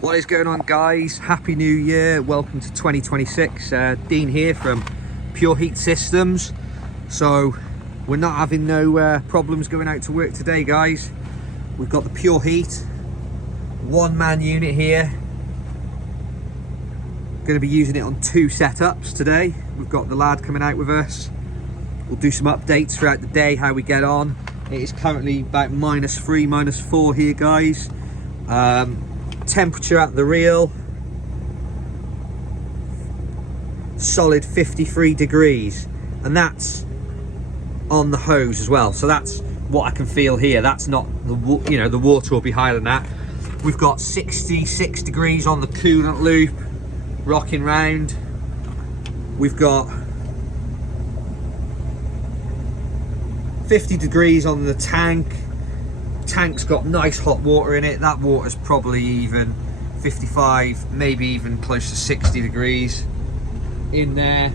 What is going on, guys? Happy New Year. Welcome to 2026. Dean here from Pure Heat Systems. So we're not having no problems going out to work today, guys. We've got the Pure Heat one-man unit here. Going to be using it on 2 setups today. We've got the lad coming out with us. We'll do some updates throughout the day, how we get on. It is currently about -3, -4 here, guys. Temperature at the reel, solid 53 degrees, and that's on the hose as well. So that's what I can feel here. That's not the, you know, the water will be higher than that. We've got 66 degrees on the coolant loop, rocking round. We've got 50 degrees on the tank. Tank's got nice hot water in it. That water's probably even 55, maybe even close to 60 degrees in there.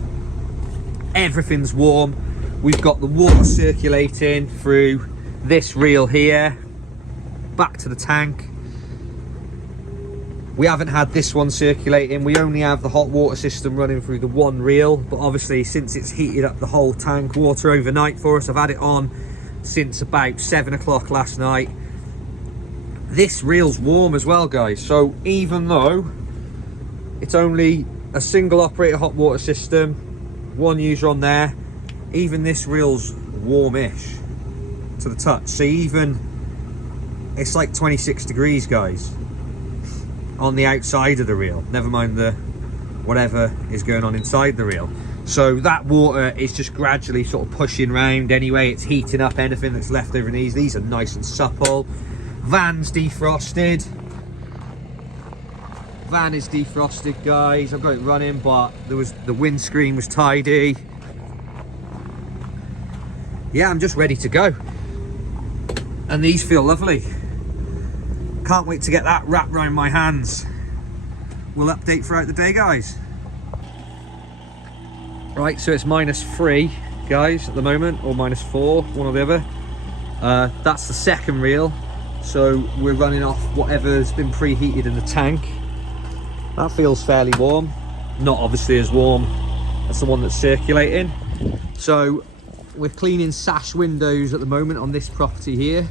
Everything's warm. We've got the water circulating through this reel here back to the tank. We haven't had this one circulating. We only have the hot water system running through the one reel, but obviously since it's heated up the whole tank water overnight for us, I've had it on since about 7 o'clock last night. This reel's warm as well, guys. So even though it's only a single operator hot water system, one user on there, even this reel's warmish to the touch. So even it's like 26 degrees, guys, on the outside of the reel, never mind the whatever is going on inside the reel. So that water is just gradually sort of pushing round anyway. It's heating up anything that's left over in these. These are nice and supple. Van's defrosted. Van is defrosted, guys. I've got it running, but the windscreen was tidy. Yeah, I'm just ready to go. And these feel lovely. Can't wait to get that wrapped around my hands. We'll update throughout the day, guys. Right, so it's -3, guys, at the moment, or -4, one or the other. That's the second reel, so we're running off whatever's been preheated in the tank. That feels fairly warm, not obviously as warm as the one that's circulating. So we're cleaning sash windows at the moment on this property here.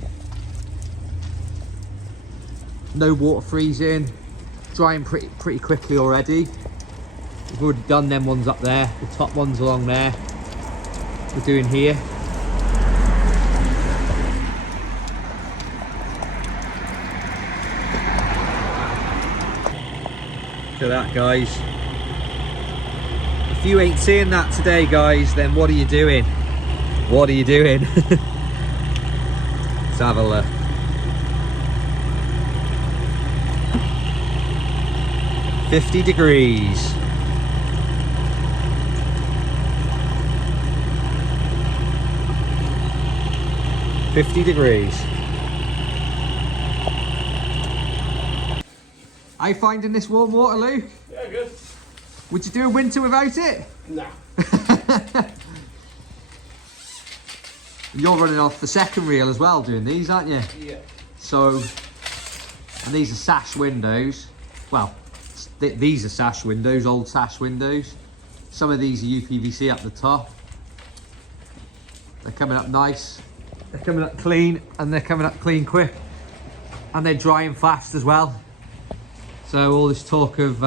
No water freezing, drying pretty quickly already. We've already done them ones up there, the top ones along there. We're doing here. Look at that, guys. If you ain't seeing that today, guys, then what are you doing? What are you doing? Let's have a look. "50 degrees. "50 degrees. How you finding this warm water, Luke? Yeah, good. Would you do a winter without it? Nah. You're running off the second reel as well doing these, aren't you? Yeah. So, and these are sash windows. Well, these are sash windows, old sash windows. Some of these are UPVC up the top. They're coming up nice. They're coming up clean, and they're coming up clean quick, and they're drying fast as well. So all this talk of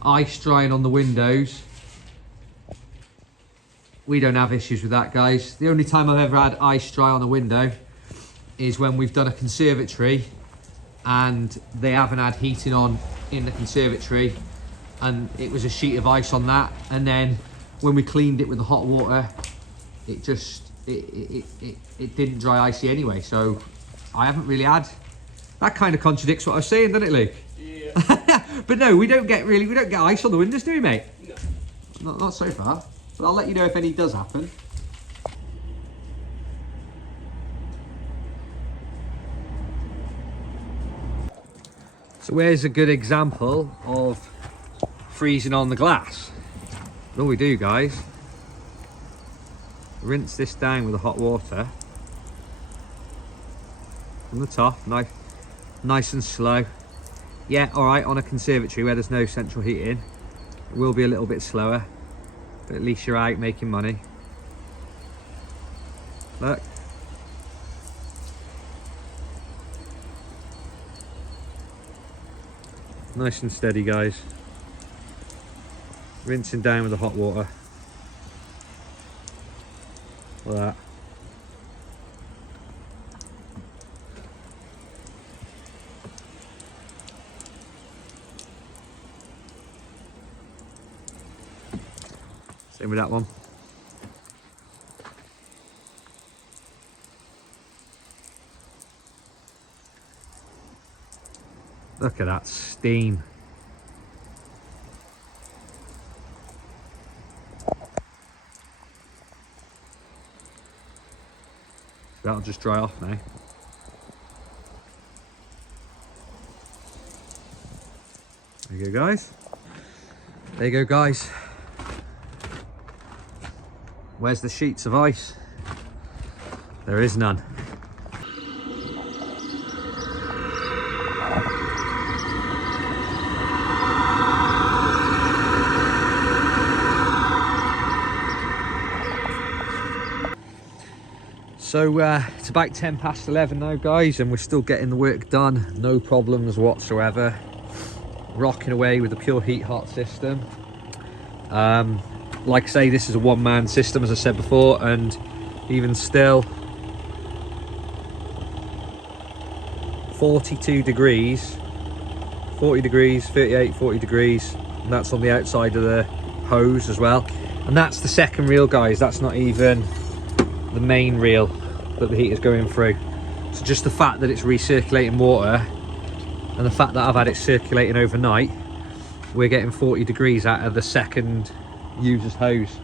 ice drying on the windows, we don't have issues with that, guys. The only time I've ever had ice dry on a window is when we've done a conservatory and they haven't had heating on in the conservatory, and it was a sheet of ice on that, and then when we cleaned it with the hot water, it just it didn't dry icy anyway. So I haven't really had that. Kind of contradicts what I was saying, doesn't it, Luke? Yeah. But no, we don't get ice on the windows, do we, mate? No. Not so far, but I'll let you know if any does happen. So where's a good example of freezing on the glass? All we do, guys, rinse this down with the hot water from the top, nice and slow. Yeah, all right, on a conservatory where there's no central heating, it will be a little bit slower, but at least you're out making money. Look. Nice and steady, guys. Rinsing down with the hot water. Like that. Same with that one. Look at that steam. So that'll just dry off now. There you go, guys. There you go, guys. Where's the sheets of ice? There is none. So it's about 10 past 11 now, guys, and we're still getting the work done. No problems whatsoever. Rocking away with the Pure Heat hot system. Like I say, this is a one-man system, as I said before, and even still, 42 degrees, 40 degrees, 38, 40 degrees, and that's on the outside of the hose as well. And that's the second reel, guys. That's not even the main reel that the heat is going through. So just the fact that it's recirculating water and the fact that I've had it circulating overnight, we're getting 40 degrees out of the second user's hose.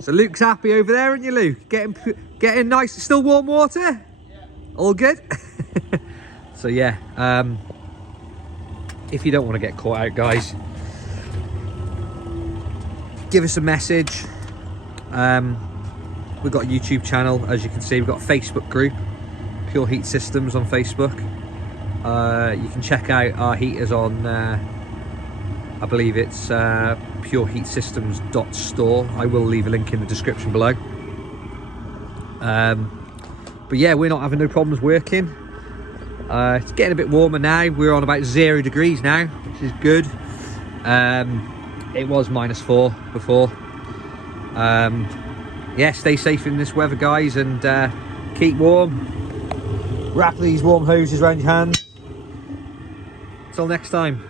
So Luke's happy over there, aren't you, Luke? Getting nice, still warm water? Yeah. All good? So yeah, if you don't want to get caught out, guys, give us a message. We've got a YouTube channel, as you can see. We've got a Facebook group, Pure Heat Systems on Facebook. You can check out our heaters on, I believe it's pureheatsystems.store. I will leave a link in the description below. But yeah, we're not having no problems working. It's getting a bit warmer now. We're on about 0 degrees now, which is good. It was -4 before. Yeah, stay safe in this weather, guys, and keep warm. Wrap these warm hoses around your hands. Till next time.